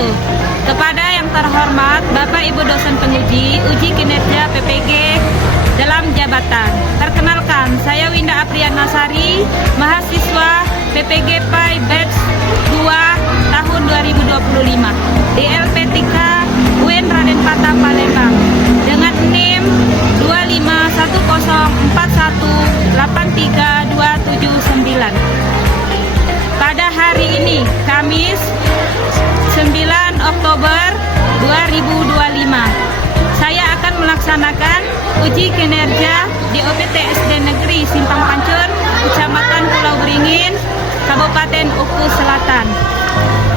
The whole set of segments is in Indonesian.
wabarakatuh. Kepada yang terhormat Bapak Ibu dosen penguji uji kinerja PPG dalam jabatan. Perkenalkan, saya Winda Apriana Sari, mahasiswa PPG PAI Batch 2 tahun 2025 di LP3 UIN Raden Patah Palembang dengan NIM 251418329. Pada hari ini, Kamis 9 Oktober 2025, saya akan melaksanakan uji kinerja di OPT SD Negeri Simpang Pancur, Kecamatan Pulau Beringin, Kabupaten Oku Selatan.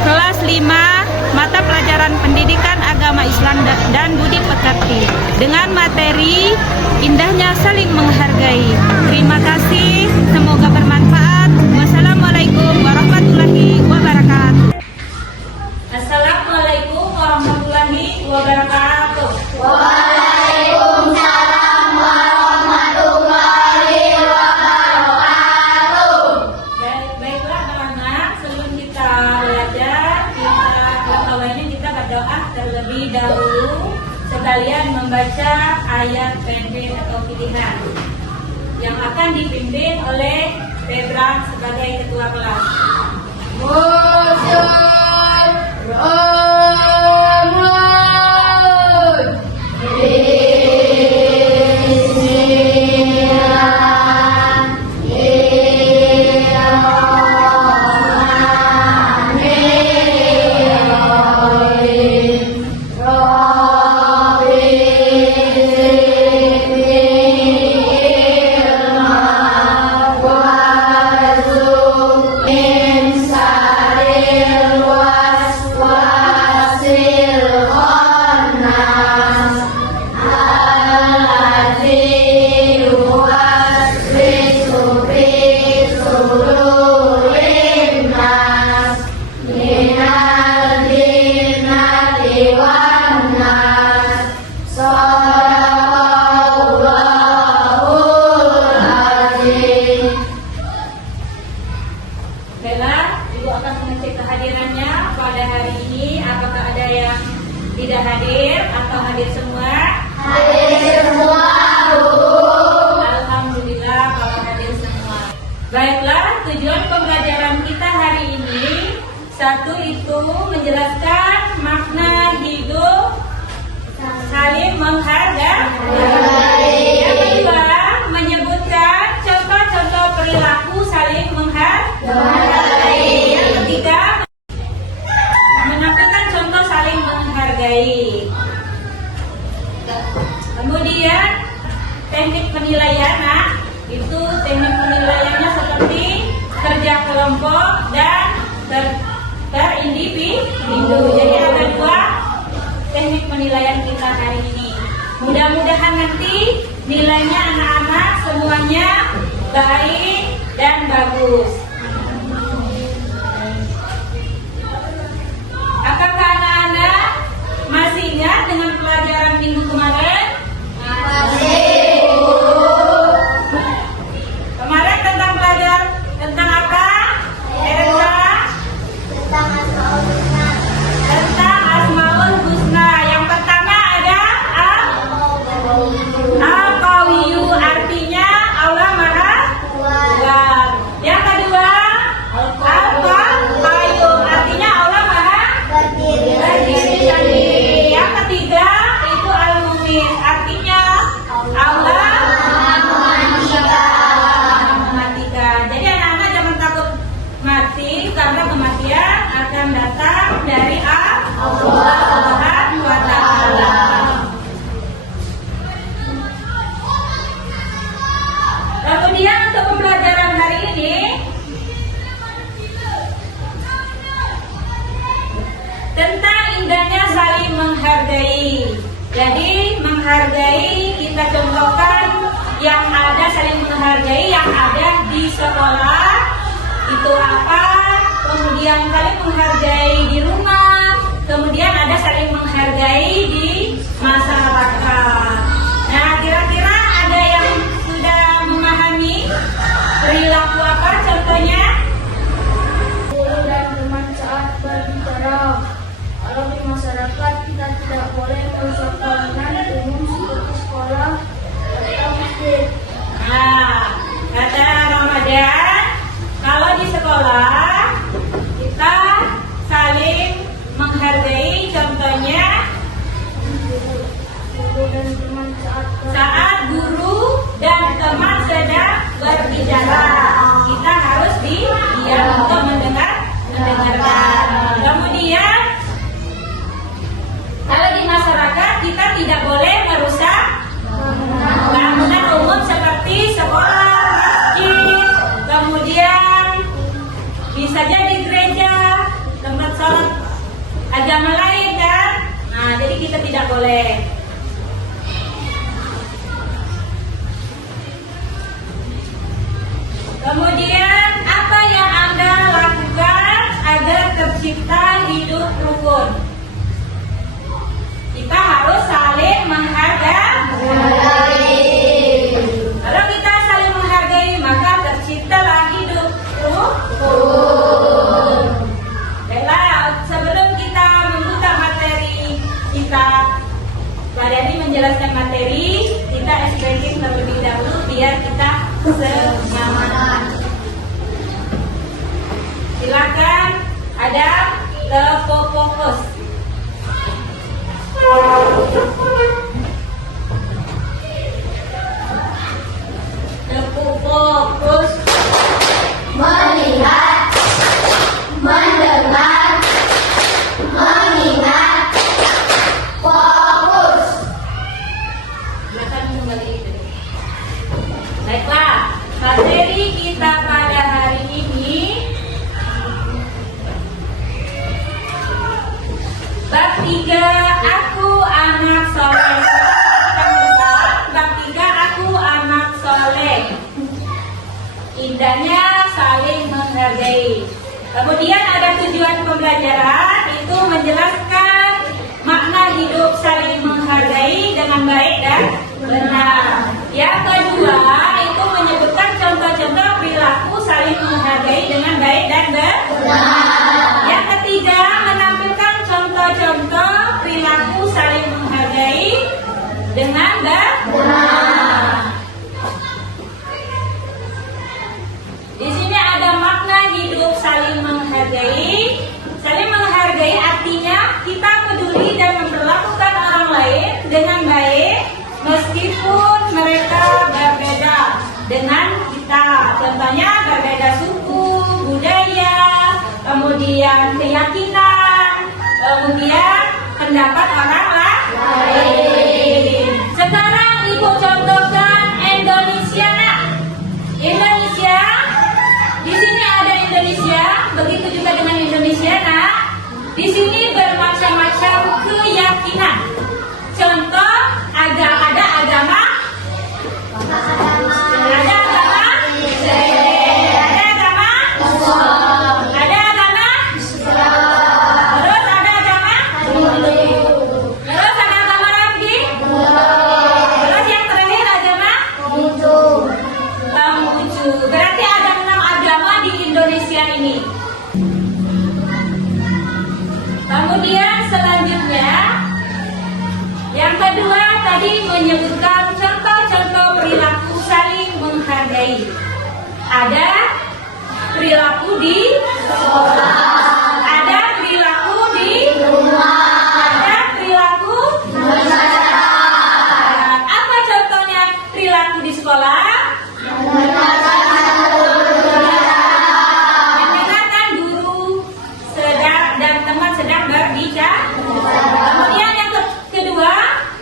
Kelas 5, mata pelajaran Pendidikan Agama Islam dan Budi Pekerti dengan materi indahnya saling menghargai. Terima kasih, semoga bermanfaat. Wassalamualaikum warahmatullahi wabarakatuh. Assalamualaikum warahmatullahi wabarakatuh. Waalaikumsalam warahmatullahi wabarakatuh. Baiklah anak-anak, sebelum kita belajar, kita berdoa terlebih dahulu, sekalian membaca ayat pendek atau pilihan yang akan dipimpin oleh Febra sebagai ketua kelas. Baiklah, Ibu akan mengecek kehadirannya pada hari ini. Apakah ada yang tidak hadir atau hadir semua? Hadir semua, Bu. Alhamdulillah kalau hadir semua. Baiklah, tujuan pembelajaran kita hari ini, satu itu menjelaskan makna hidup saling menghargai. Yang kedua, menyebutkan contoh-contoh perilaku saling menghargai. Yang ketiga, menampilkan contoh saling menghargai. Kemudian teknik penilaian, itu teknik penilaiannya seperti kerja kelompok dan terindividu. Jadi ada dua teknik penilaian kita hari ini. Mudah-mudahan nanti nilainya anak-anak semuanya baik dan bagus. Apakah anak-anak masih ingat dengan pelajaran minggu kemarin? Masih. Kemarin tentang tentang apa? Tentang Asmaul Husna. Tentang Asmaul Husna. Yang pertama ada Al-Qawiyu, artinya Allah Maha Kuat. Yang kedua Al-Qayyum, artinya Allah Maha Berdiri. Yang ketiga itu Al-Mumin, artinya Allah mematikan. Jadi anak-anak jangan takut mati, karena kematian akan datang dari Allah Subhanahu wa Ta'ala. Kemudian untuk pembelajaran hari ini, tentang indahnya saling menghargai. Jadi menghargai kita contohkan yang ada, saling menghargai yang ada di sekolah itu apa, kemudian saling menghargai di rumah, kemudian ada saling menghargai di masyarakat. Nah, kira-kira ada yang sudah memahami perilaku apa contohnya? Guru dan teman saat berbicara. Kalau Kemudian kalau di sekolah kita saling menghargai, contohnya saat guru dan teman sedang berbicara, kita harus diam untuk mendengarkan. Kemudian kalau di masyarakat kita tidak boleh merusak bangunan umum seperti sekolah, masjid, kemudian bisa jadi gereja, tempat sholat agama lain kan. Nah, jadi kita tidak boleh. Kemudian apa yang Anda lakukan agar tercipta hidup rukun? Kita harus saling menghargai. Kalau kita saling menghargai, maka terciptalah hidup rukun. Baiklah, sebelum kita membuka materi kita pada ini menjelaskan materi, kita explaining terlebih dahulu biar kita senyaman. Silakan ada ke fokus. Fokus Melihat, mendengar, mengingat, fokus. silakan kembali. Baiklah, materi kita pada hari ini bab 3, aku anak soleh. Bab 3, aku anak soleh. Indahnya saling menghargai. Kemudian ada tujuan pembelajaran, itu menjelaskan makna hidup saling menghargai dengan baik dan benar. Yang kedua itu menyebutkan contoh-contoh perilaku saling menghargai dengan baik dan benar. Yang ketiga menampilkan contoh-contoh perilaku saling menghargai dengan benar. Di sini ada makna hidup saling menghargai. Saling menghargai artinya kita peduli dan memperlakukan orang lain dengan baik meskipun mereka berbeda dengan kita. Contohnya berbeda suku, budaya, kemudian keyakinan, kemudian pendapat orang lain. Sekarang Ibu contohkan Indonesia. Nak. Indonesia. Di sini ada Indonesia, begitu juga dengan Indonesia, nak. Di sini bermacam-macam keyakinan. Contoh, ada agama. Ada agama. Ada agama. Ada agama. Terus ada agama. Terus ada agama lagi. Terus yang terakhir agama. Konghucu. Berarti ada 6 agama di Indonesia ini. Kemudian selanjutnya, yang kedua tadi menyebutkan contoh-contoh perilaku saling menghargai. Ada perilaku di sekolah, ada perilaku di rumah, ada perilaku di masyarakat. Apa contohnya perilaku di sekolah? Mendengarkan guru dan teman sedang berbicara. Kemudian yang kedua,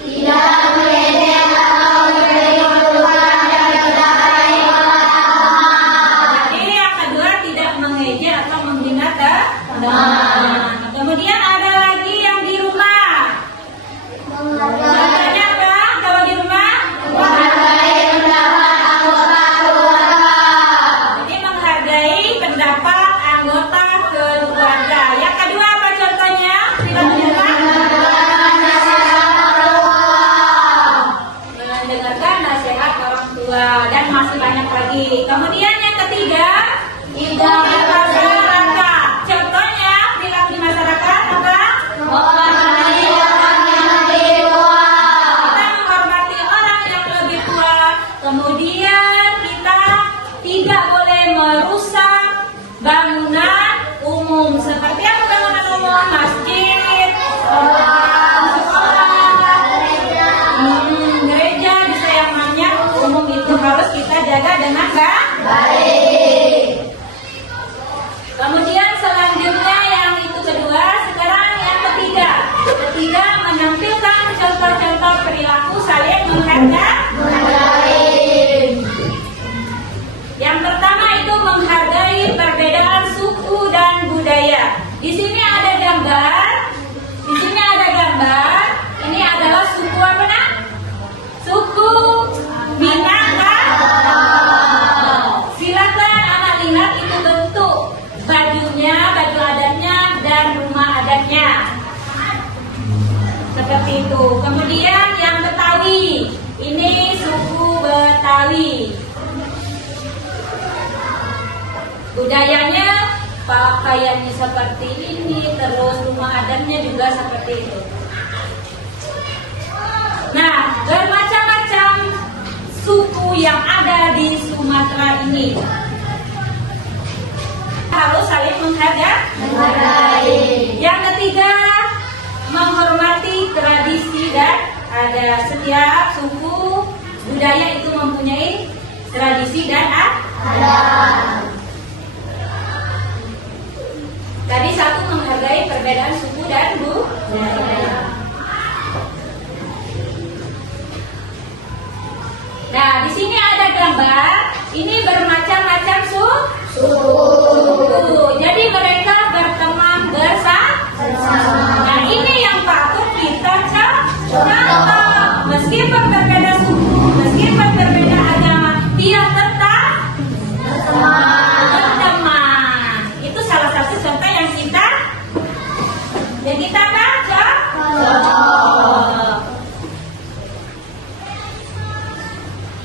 Tidak mengejek atau memberi masukan yang tidak baik kepada teman. jadi yang kedua tidak mengejek atau menghina teman. Kemudian ada lagi yang di rumah. Contohnya apa? Kalau di rumah, Menghargai pendapat anggota keluarga. jadi menghargai pendapat anggota keluarga. Yang kedua apa contohnya? Perilaku di rumah. Mendengarkan nasihat orang tua dan masih banyak lagi. Kemudian yang ketiga, Tidak di masyarakat. Contohnya perilaku di masyarakat apa? menghormati orang yang lebih tua. Kita menghormati orang yang lebih tua. Kemudian kita tidak boleh Kemudian selanjutnya yang itu kedua, sekarang yang ketiga. Ketiga, menampilkan contoh-contoh perilaku saling menghargai. Yang pertama itu menghargai perbedaan suku dan budaya. Di sini ada gambar. Ini adalah suku apa nak? Suku Minangkabau. Silakan anak lihat itu bentuk bajunya, baju adatnya dan rumah adatnya. Seperti itu. Kemudian yang Betawi. Ini suku Betawi. Budayanya, pakaiannya seperti ini, terus rumah adatnya juga seperti itu. Nah, bermacam-macam suku yang ada di Sumatera ini harus saling menghargai. Yang ketiga, menghormati tradisi dan ada setiap suku budaya itu mempunyai tradisi dan adat. Tadi satu menghargai perbedaan suku dan budaya. Nah, di sini ada gambar. Ini bermacam-macam suku. Jadi mereka berteman bersama. Nah, ini yang patut kita contoh. Meskipun berbeda suku, meskipun berbeda agama, dia tetap berteman. Itu salah satu contoh yang kita baca.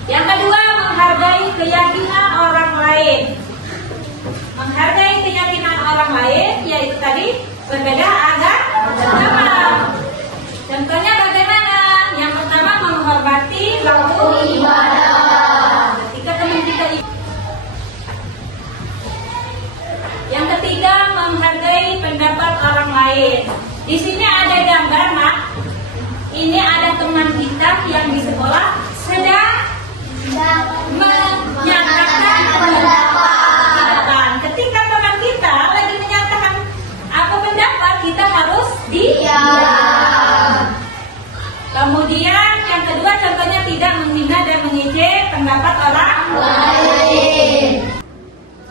Yang kedua, menghargai keyakinan orang lain. Menghargai keyakinan orang lain, yaitu tadi berbeda agama. Contohnya bagaimana? Yang pertama, menghormati waktu ibadah. Ketika teman kita yang ketiga, menghargai pendapat orang lain. Di sini ada gambar, Mak. Ini ada teman kita yang di sekolah sedang menyatakan pendapat. Ketika teman kita lagi menyatakan apa pendapat, kita harus diam. Kemudian yang kedua, contohnya tidak menghina dan mengejek pendapat orang lain.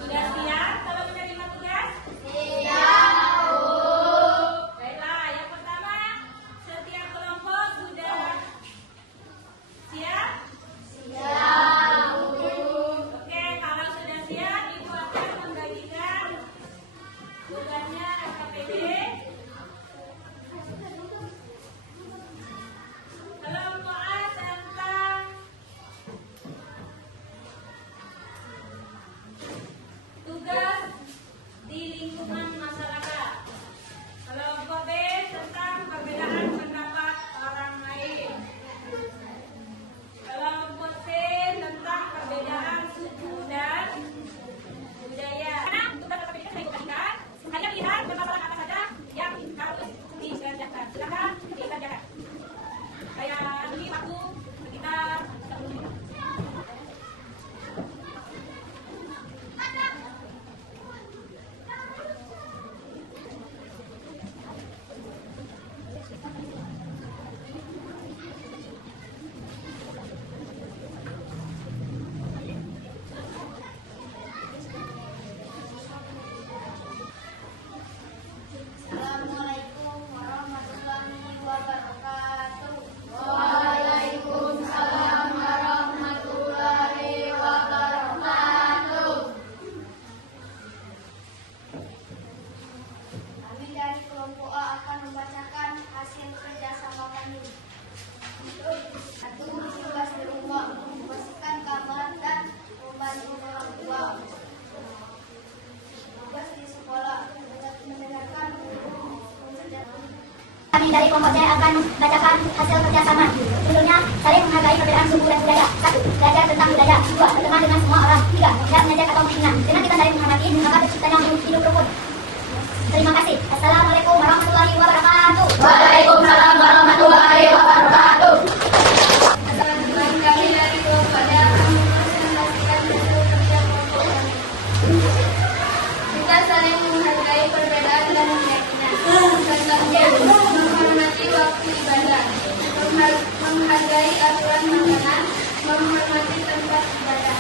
Sudah siap kalau menerima tugas? Siap, Bu. Baiklah, yang pertama, setiap kelompok sudah siap? Siap, Bu. Oke, kalau sudah siap, Ibu akan membagikan tugasnya KPD. Kelompok A tentang tugas di lingkungan masyarakat. Kelompok B tentang perbedaan pendapat orang lain. Kelompok C tentang perbedaan suku dan budaya. Nah, untuk data pendidikan saya bagikan. Hanya lihat permasalahan apa saja yang harus dikerjakan. Silakan dikerjakan. Kayak ini waktu sekitar 10 menit. Assalamualaikum warahmatullahi wabarakatuh. Waalaikumsalam warahmatullahi wabarakatuh. Kami dari kelompok A akan membacakan hasil kerjasama kami. Satu, tugas di rumah, membersihkan kamar dan membantu orang tua. Tugas di sekolah, mendengarkan guru. Kami dari kelompok C akan membacakan hasil kerjasama. Judulnya, saling menghargai perbedaan suku dan budaya. 1. Belajar tentang budaya. 2. Berteman dengan semua orang. 3. Tidak mengejek atau menghina. Dengan kita saling menghormati, maka terciptanya hidup rukun. Terima kasih. Assalamualaikum warahmatullahi wabarakatuh. Waalaikumsalam warahmatullahi wabarakatuh. Kami dari kelompok D akan mempresentasikan hasil kerja kelompok menghormati waktu ibadah, menghargai aturan makanan, menghormati tempat ibadah.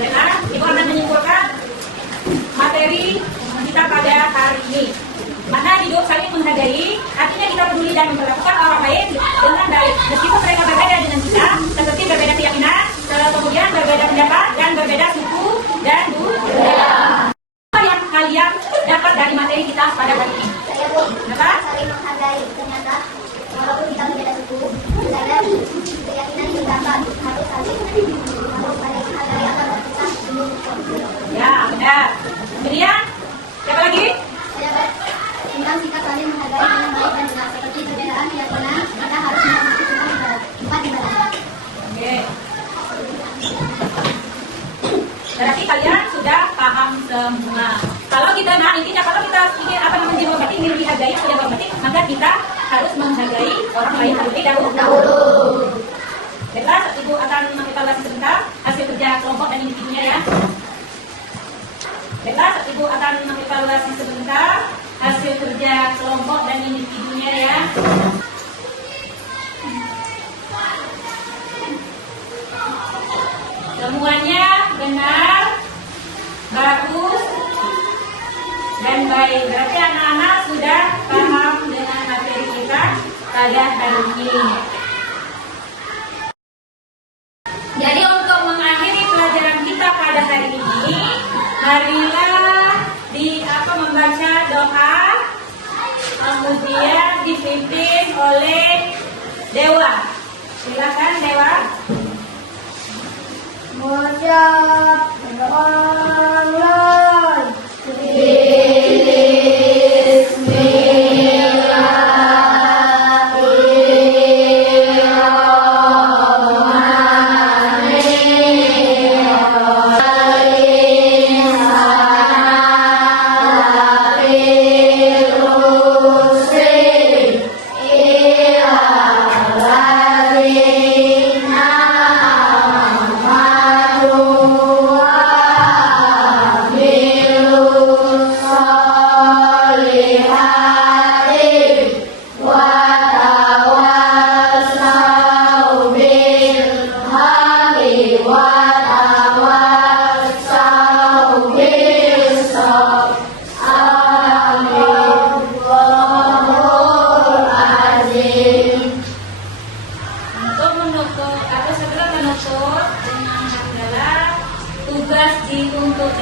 Baiklah, Ibu akan menyimpulkan materi kita pada hari ini. Mana hidup saling menghargai, artinya kita peduli dan memperlakukan orang lain dengan baik. Meskipun mereka berbeda dengan kita, seperti berbeda keyakinan, kemudian berbeda pendapat, dan berbeda suku dan budaya. Apa yang kalian dapat dari materi kita pada hari ini? Saya Bu, Apa? saling menghargai. Ternyata walaupun kita berbeda suku, budaya, keyakinan kita harus saling menghargai agar kita Ya, benar. Kemudian, siapa lagi? saya tentang sikap saling menghargai dengan baik dan benar seperti perbedaan yang benar kita harus menghormati tempat ibadah. Oke. Berarti kalian sudah paham semua. Kalau kita, nah intinya kalau kita ingin apa namanya dihormati, ingin dihargai, sudah dihormati, maka kita harus menghargai orang lain terlebih dahulu. Baiklah, Ibu akan mengevaluasi sebentar hasil kerja kelompok dan individunya ya. Baiklah, Ibu akan mengevaluasi sebentar hasil kerja kelompok dan individunya ya. Semuanya benar, bagus, dan baik. Berarti anak-anak sudah paham dengan materi kita pada hari ini. Jadi untuk mengakhiri pelajaran kita pada hari ini, marilah membaca doa, kemudian dipimpin oleh Dewa. Silakan Dewa. Mengucap Allah. Tugas dituntut